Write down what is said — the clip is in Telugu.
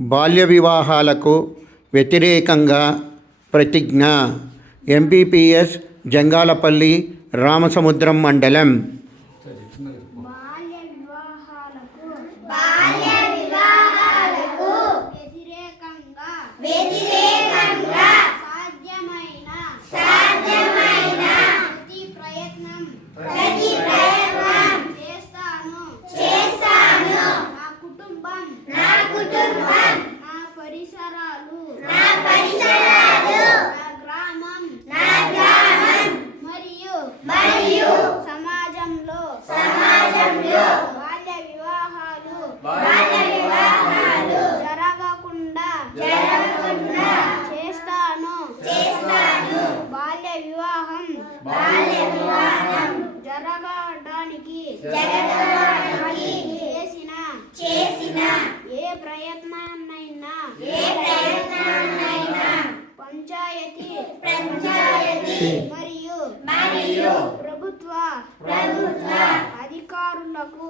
బాల్య వివాహాలకు వ్యతిరేకంగా ప్రతిజ్ఞ. ఎంపీపీఎస్ జంగాలపల్లి రామసముద్రం మండలం. సమాజంలో బాల్య వివాహాలు జరగకుండా చేస్తాను. బాల్య వివాహం జరగడానికి చేసిన ఏ ప్రయత్నాన్నైనా పంచాయతీ మరియు ప్రభుత్వ అధికారులకు